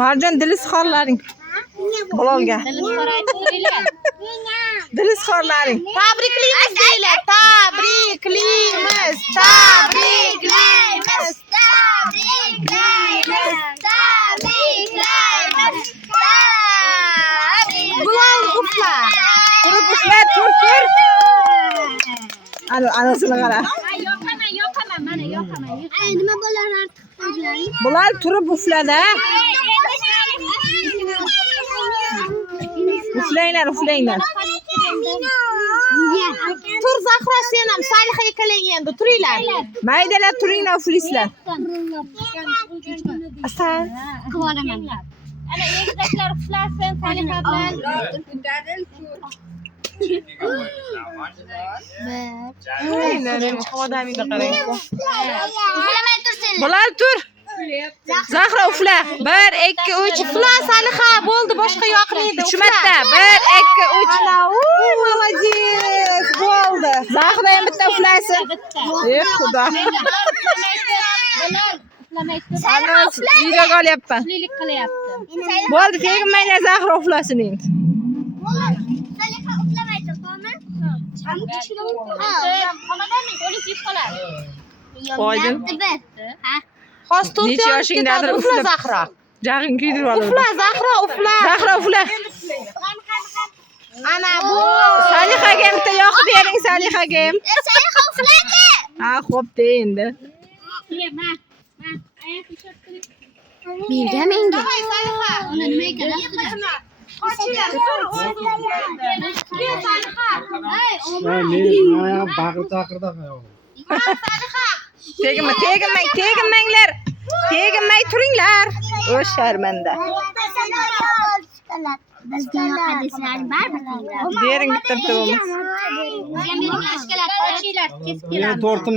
Marjon dil izhorlaring. Bololga. Dil izhorlaring. Tabriklaymiz deylar. Tabriklaymiz. Tabriklaymiz. Bulan ufla. Turib ufla, tur. Anasini qara. Yoqaman, mana yoqaman. Nima bo'lar ortiq qo'ylaring? Bular turib uflada. Uflanglar. Tur Zahra sen ham Saliha ekalang endi turinglar. Maydalar turinglar uflaysizlar. Asal. Qivoraman. Ana egizaklar xushlasin Saliha bilan. Odamingga qarang. Uxlamay tursanglar. Bular tur. Zahra ufla. 1 2 3 Ufla Saliha bo'ldi, boshqa yoqmaydi. 3 marta. 1 2 3. Молодец. Bo'ldi. Zahra ham bitta uflasin. Xudo. Ana videoga olyapman. Kuchlilik qilyapti. Bo'ldi, tegmanglar Zahra uflasin endi. Saliha uxlamay turibmi? Xonadan qo'ling kiyib qoladi. Oydin. Hozir to'rt Necha yoshingdadir ufla uflab. Zahra. Jag'ing kuydirib oladi. Ufla Zahra ufla. Zahra ufla. Ana bu. Salihaga ham bitta yoqib bering, Salihaga ham. Saliha uflaydi. Ha, xo'p endi. Ma. Oyoq ishlatib turing. Menga. Uni nima ekan? Men baqir chaqirda Tegmanglar. Tegmay turinglar. O sharmanda. Bizga yoqadi sizlar baribir. Bering bitta turimiz. Qochinglar, kesib keladi. tortim